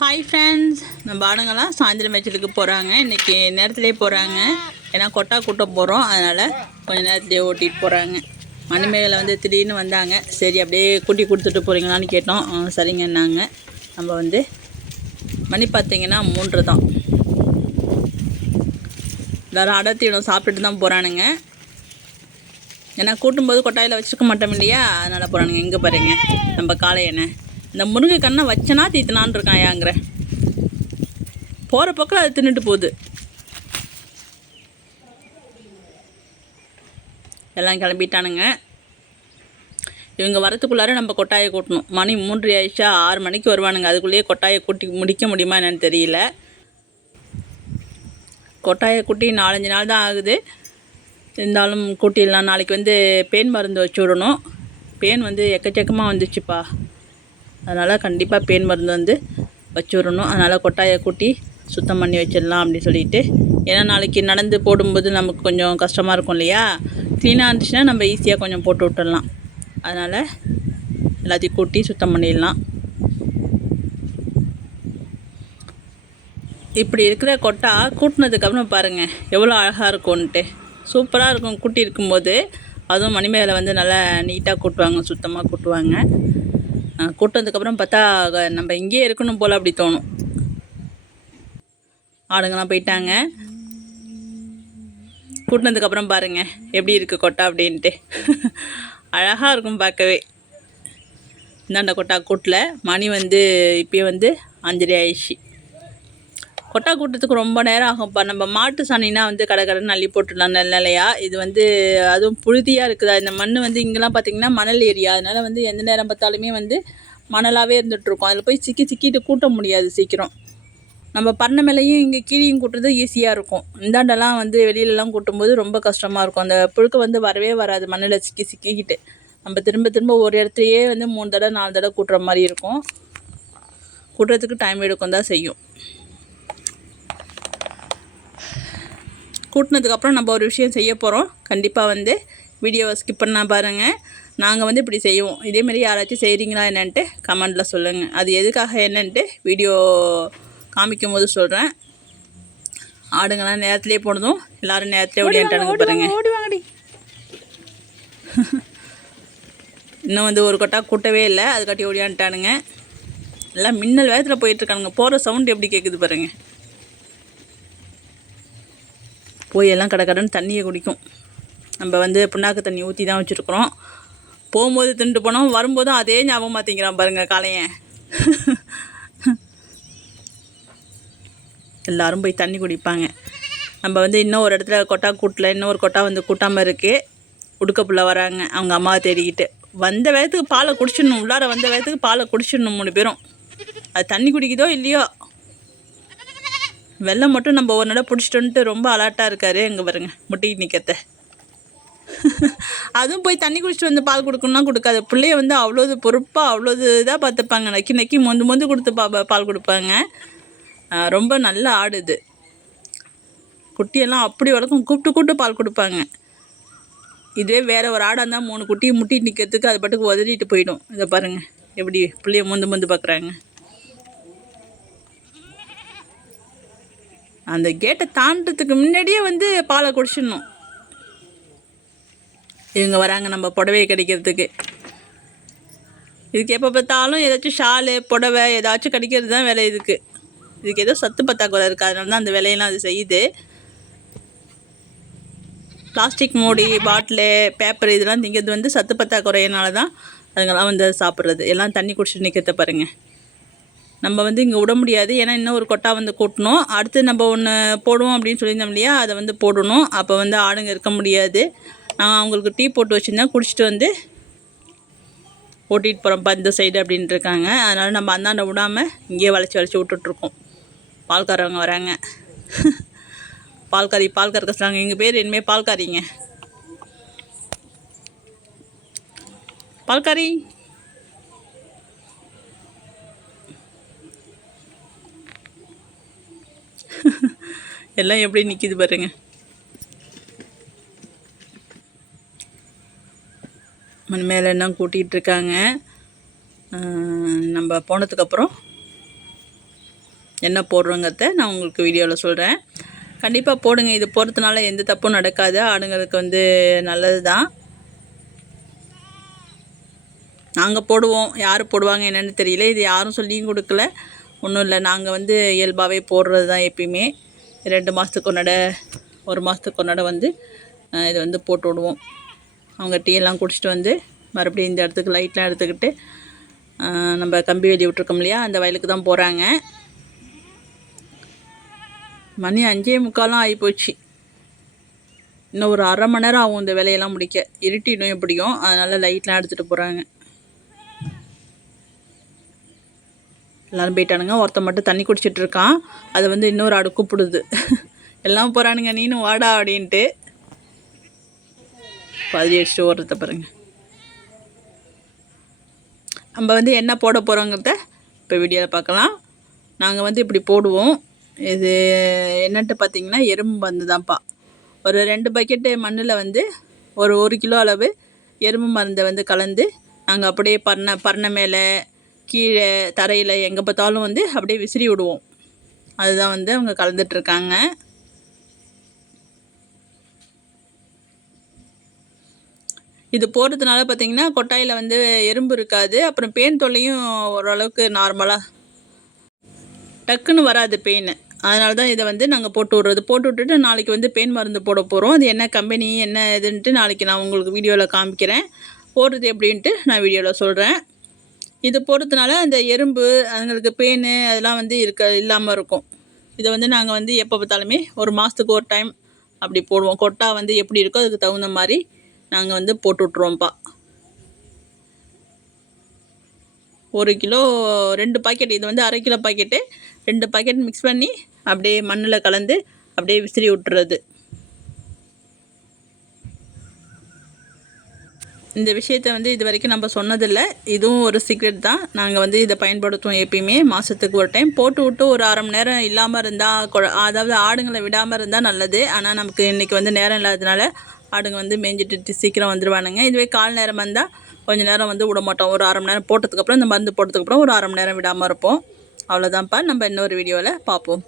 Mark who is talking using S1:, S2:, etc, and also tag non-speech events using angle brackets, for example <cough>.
S1: Hi friends நம்ம ஆளுங்கெல்லாம் சாயந்தரம் மேய்ச்சலுக்கு போகிறாங்க இன்றைக்கி நேரத்துலேயே போகிறாங்க ஏன்னா கொட்டா கூட்ட போகிறோம் அதனால் கொஞ்சம் நேரத்துலேயே ஓட்டிகிட்டு போகிறாங்க மணிமேகலை வந்து திடீர்னு வந்தாங்க. சரி அப்படியே கூட்டி கொடுத்துட்டு போகிறீங்களான்னு கேட்டோம். ஆ, சரிங்கன்னாங்க. நம்ம வந்து மணி பார்த்தீங்கன்னா மூன்று தான். எல்லோரும் அடர்த்தியிடம் சாப்பிட்டுட்டு தான் போகிறானுங்க ஏன்னா கூட்டும்போது கொட்டாயில் வச்சுருக்க மாட்டோம் இல்லையா? அதனால் போகிறானுங்க எங்கே பாருங்கள் நம்ம காளையனை. இந்த முருங்கை கண்ணை வச்சனா தீத்தனான்னு இருக்கான் ஏங்கிற போகிற பக்கம் அது தின்னுட்டு போகுது. எல்லாம் கிளம்பிட்டானுங்க. இவங்க வரத்துக்குள்ளார நம்ம கொட்டாயை கூட்டணும். மணி மூன்று ஆயிடுச்சா? ஆறு மணிக்கு வருவானுங்க. அதுக்குள்ளேயே கொட்டாயை கூட்டி முடிக்க முடியுமா என்னன்னு தெரியல. கொட்டாயை கூட்டி நாலஞ்சு நாள் தான் ஆகுது. இருந்தாலும் கூட்டிடலாம். நாளைக்கு வந்து பேன் மருந்து வச்சு விடணும். பேன் வந்து எக்கச்சக்கமாக வந்துச்சுப்பா. அதனால் கண்டிப்பாக பேன் மருந்து வந்து வச்சு விடணும் அதனால் கொட்டாயை கூட்டி சுத்தம் பண்ணி வச்சிடலாம் அப்படின்னு சொல்லிட்டு. ஏன்னா நாளைக்கு நடந்து போடும்போது நமக்கு கொஞ்சம் கஷ்டமாக இருக்கும் இல்லையா? க்ளீனாக இருந்துச்சுன்னா நம்ம ஈஸியாக கொஞ்சம் போட்டு விட்டுடலாம். அதனால் எல்லாத்தையும் கூட்டி சுத்தம் பண்ணிடலாம். இப்படி இருக்கிற கொட்டா கூட்டினதுக்கப்புறம் பாருங்கள் எவ்வளோ அழகாக இருக்கும்ன்ட்டு. சூப்பராக இருக்கும். கூட்டி இருக்கும்போது அதுவும் மணிமேலை வந்து நல்லா நீட்டாக கூட்டுவாங்க சுத்தமாக கூட்டுவாங்க. கூட்டம் கூட்டினதுக்கப்புறம் பார்த்தா நம்ம இங்கேயே இருக்கணும் போல் அப்படி தோணும். ஆளுங்கெல்லாம் போயிட்டாங்க. கூட்டினதுக்கப்புறம் பாருங்கள் எப்படி இருக்குது கொட்டா அப்படின்ட்டு. அழகாக இருக்கும் பார்க்கவே. இந்தாண்ட கொட்டா கூட்டில் மணி வந்து இப்போயே வந்து அஞ்சரை ஆயிடுச்சு. கொட்டா கூட்டத்துக்கு ரொம்ப நேரம் ஆகும்ப்பா நம்ம மாட்டு சாணினா வந்து கடை அள்ளி போட்டுடலாம் நிலையா? இது வந்து அதுவும் புழுதியாக இருக்குதா? இந்த மண் வந்து இங்கெல்லாம் பார்த்தீங்கன்னா மணல் ஏரியா. அதனால் வந்து எந்த நேரம் பார்த்தாலுமே வந்து மணலாகவே இருந்துகிட்ருக்கும் அதில் போய் சிக்கி சிக்கிட்டு கூட்ட முடியாது சீக்கிரம். நம்ம பண்ண மேலேயும் இங்கே கீழேயும் கூட்டுறது ஈஸியாக இருக்கும். இந்தாண்டெல்லாம் வந்து வெளியிலலாம் கூட்டும்போது ரொம்ப கஷ்டமாக இருக்கும். அந்த புழுக்க வந்து வரவே வராது. மண்ணில் சிக்கி சிக்கிக்கிட்டு. நம்ம திரும்ப திரும்ப ஒரு இடத்துலையே வந்து மூணு தடவை நாலு தடவை கூட்டுற மாதிரி இருக்கும். கூட்டுறதுக்கு டைம் எடுக்கும் தான் செய்யும். கூட்டினதுக்கப்புறம் நம்ம ஒரு விஷயம் செய்ய போகிறோம் கண்டிப்பாக வந்து வீடியோவை ஸ்கிப் பண்ணா பாருங்கள் நாங்கள் வந்து இப்படி செய்வோம். இதேமாரி யாராச்சும் செய்கிறீங்களா என்னன்ட்டு கமெண்டில் சொல்லுங்கள் அது எதுக்காக என்னன்ட்டு வீடியோ காமிக்கும் போது சொல்கிறேன் ஆடுங்கெல்லாம் நேரத்துலேயே போனதும் எல்லாரும் நேரத்துலேயே ஓடியாண்டானுங்க பாருங்க.
S2: ஓடி வாங்கடி <laughs>
S1: இன்னும் வந்து ஒரு கொட்டா கூட்டவே இல்லை. அதுக்காட்டி ஓடியான்ட்டானுங்க எல்லாம் மின்னல் வேகத்தில் போயிட்டுருக்கானுங்க போகிற சவுண்ட் எப்படி கேட்குது பாருங்க. போய் எல்லாம் கடை தண்ணியை குடிக்கும். நம்ம வந்து புண்ணாக்கு தண்ணி ஊற்றி தான் வச்சுருக்குறோம். போகும்போது தின்ட்டு போனோம் வரும்போதும் அதே ஞாபகம் பார்த்திங்கிறான் பாருங்கள் காளையன். எல்லாரும் போய் தண்ணி குடிப்பாங்க. நம்ம வந்து இன்னும் ஒரு இடத்துல கொட்டா கூட்டில் ஒரு கொட்டா வந்து கூட்டாமல் இருக்குது உடுக்கப்புள்ள வராங்க அவங்க அம்மாவை தேடிக்கிட்டு. வந்த வேகத்துக்கு பாலை குடிச்சிடணும் உள்ளார வந்த வேகத்துக்கு பாலை குடிச்சிடணும் மூணு பேரும். அது தண்ணி குடிக்குதோ இல்லையோ வெள்ளம் மட்டும் நம்ம ஒரு நட பிடிச்சிட்டோன்ட்டு ரொம்ப அலர்ட்டாக இருக்காரு. எங்கே பாருங்க முட்டி நிற்கத்த அதுவும் போய் தண்ணி குடிச்சிட்டு வந்து பால் கொடுக்கணும்னா கொடுக்காது. பிள்ளைய வந்து அவ்வளோது பொறுப்பாக அவ்வளோது இதாக பார்த்துப்பாங்க. நக்கி நக்கி மொந்து மொந்து கொடுத்து பா பால் கொடுப்பாங்க. ரொம்ப நல்ல ஆடு இது. குட்டியெல்லாம் அப்படி வளர்க்கும் கூப்பிட்டு கூப்பிட்டு பால் கொடுப்பாங்க. இதுவே வேற ஒரு ஆடாக இருந்தால் மூணு குட்டியை முட்டி நிற்கிறதுக்கு அது பாட்டுக்கு உதறிட்டு போயிடும். இதை பாருங்கள் எப்படி பிள்ளைய மொந்து மொந்து பார்க்குறாங்க அந்த கேட்டை தாண்டறதுக்கு முன்னாடியே வந்து பாலை குடிச்சிடணும். இவங்க வராங்க நம்ம புடவையை கடிக்கிறதுக்கு. இதுக்கு எப்போ பார்த்தாலும் ஏதாச்சும் ஷாலு புடவை ஏதாச்சும் கடிக்கிறது தான் வேலை இதுக்கு. இதுக்கு ஏதோ சத்து பத்தாக்குறை இருக்குது அதனால தான் அந்த வேலையெல்லாம் அது செய்யுது. பிளாஸ்டிக் மூடி பாட்டிலு பேப்பர் இதெல்லாம் திங்கிறது வந்து சத்து பத்தாக்குறையினால தான் அதுங்கெல்லாம் வந்து சாப்பிட்றது. எல்லாம் தண்ணி குடிச்சிட்டு நிற்கிறத பாருங்கள் நம்ம வந்து இங்கே விட முடியாது. ஏன்னா இன்னும் ஒரு கொட்டா வந்து கொட்டணும். அடுத்து நம்ம ஒன்று போடுவோம் அப்படின்னு சொல்லியிருந்தோம் இல்லையா? அதை வந்து போடணும். அப்போ வந்து ஆடுங்க இருக்க முடியாது. நான் அவங்களுக்கு டீ போட்டு வச்சுருந்தேன். குடிச்சிட்டு வந்து ஓட்டிகிட்டு போகிறோம்ப்பா இந்த சைடு அப்படின்ட்டு இருக்காங்க. அதனால் நம்ம அந்தாண்ட விடாமல் இங்கேயே வளைச்சி வளைச்சி விட்டுட்ருக்கோம் பால்காரவங்க வராங்க. <laughs> பால்காரி பால் கறக்க சொல்கிறாங்க எங்கள் பேர் இனிமேல் பால்காரிங்க. பால்காரி. <laughs> எல்லாம் எப்படி நிற்கிது பாருங்க. மணி மேலே எல்லாம் கூட்டிகிட்டு இருக்காங்க. நம்ம போனதுக்கப்புறம் என்ன போடுறோங்கிறத நான் உங்களுக்கு வீடியோவில் சொல்கிறேன் கண்டிப்பாக போடுங்க. இது போகிறதுனால எந்த தப்பும் நடக்காது. ஆடுங்களுக்கு வந்து நல்லது தான் நாங்கள் போடுவோம். யார் போடுவாங்க என்னென்னு தெரியல. இது யாரும் சொல்லியும் கொடுக்கல. ஒன்றும் இல்லை நாங்கள் வந்து இயல்பாகவே போடுறது தான் எப்பயுமே. ரெண்டு மாதத்துக்கு ஒரு ஒரு மாதத்துக்கு ஒரு வந்து இதை இது வந்து போட்டு விடுவோம். அவங்க டீ எல்லாம் குடிச்சிட்டு வந்து மறுபடியும் இந்த இடத்துக்கு லைட்லாம் எடுத்துக்கிட்டு நம்ம கம்பி வெளி விட்ருக்கோம் இல்லையா? அந்த வயலுக்கு தான் போகிறாங்க மணி அஞ்சே முக்காலாம் ஆகிப்போச்சு இன்னும் ஒரு அரை மணி நேரம் ஆகும் இந்த வேலையெல்லாம் முடிக்க. இருட்டிடும் எப்படியும் அதனால் லைட்லாம் எடுத்துகிட்டு போகிறாங்க எல்லோரும் போயிட்டானுங்க. ஒருத்தன் மட்டும் தண்ணி குடிச்சிட்டு இருக்கான். அதை வந்து இன்னொரு ஆடு கூப்பிடுது. <laughs> எல்லாம் போகிறானுங்க நீனும் வாடா அப்படின்ட்டு. பதி அடிச்சுட்டு ஓடுறத பாருங்க. நம்ம வந்து என்ன போட போகிறோங்கிறத இப்போ வீடியோவில் பார்க்கலாம். நாங்கள் வந்து இப்படி போடுவோம். இது என்னன்ட்டு பார்த்தீங்கன்னா எறும்பு மருந்து தான்ப்பா. ஒரு ரெண்டு பக்கெட்டு மண்ணில் வந்து ஒரு ஒரு கிலோ அளவு எறும்பு மருந்தை வந்து கலந்து நாங்கள் அப்படியே பர்ண பர்ணை மேலே கீழே தரையில் எங்கே பார்த்தாலும் வந்து அப்படியே விசிறி விடுவோம். அதுதான் வந்து அவங்க கலந்துட்டுருக்காங்க இது போடுறதுனால பார்த்தீங்கன்னா கொட்டாயில் வந்து எறும்பு இருக்காது. அப்புறம் பெயின் தொல்லையும் ஓரளவுக்கு நார்மலாக டக்குன்னு வராது பெயின் அதனால தான் இதை வந்து நாங்கள் போட்டு விட்றது. போட்டு விட்டுட்டு நாளைக்கு வந்து பெயின் மருந்து போட போகிறோம் அது என்ன கம்பெனி என்ன இதுன்ட்டு நாளைக்கு நான் உங்களுக்கு வீடியோவில் காமிக்கிறேன். போடுறது எப்படின்ட்டு நான் வீடியோவில் சொல்கிறேன் இது போடுறதுனால அந்த எறும்பு அதுங்களுக்கு பெயின் அதெல்லாம் வந்து இருக்க இல்லாமல் இருக்கும். இதை வந்து நாங்கள் வந்து எப்போ பார்த்தாலுமே ஒரு மாதத்துக்கு ஒரு டைம் அப்படி போடுவோம். கொட்டா வந்து எப்படி இருக்கோ அதுக்கு தகுந்த மாதிரி நாங்கள் வந்து போட்டு விட்ருவோம்ப்பா ஒரு கிலோ ரெண்டு பாக்கெட் இது வந்து அரை கிலோ பாக்கெட்டு ரெண்டு பாக்கெட் மிக்ஸ் பண்ணி அப்படியே மண்ணில் கலந்து அப்படியே விசிறி விட்டுறது. இந்த விஷயத்த வந்து இது வரைக்கும் நம்ம சொன்னதில்லை. இதுவும் ஒரு சீக்ரெட் தான். நாங்கள் வந்து இதை பயன்படுத்துவோம் எப்பயுமே. மாதத்துக்கு ஒரு டைம் போட்டு விட்டு ஒரு அரை மணி நேரம் இல்லாமல் இருந்தால் அதாவது ஆடுங்களை விடாமல் இருந்தால் நல்லது. ஆனால் நமக்கு இன்றைக்கி வந்து நேரம் இல்லாததுனால ஆடுங்க வந்து மேய்ஞ்சிட்டு சீக்கிரம் வந்துடுவானுங்க இதுவே கால் நேரம் வந்தால் கொஞ்ச நேரம் வந்து விட மாட்டோம். ஒரு அரை மணி நேரம் போட்டதுக்கப்புறம் இந்த மருந்து போட்டதுக்கப்புறம் ஒரு அரை மணி நேரம் விடாமல் இருப்போம். அவ்வளோதான்ப்பா நம்ம இன்னொரு வீடியோவில் பார்ப்போம்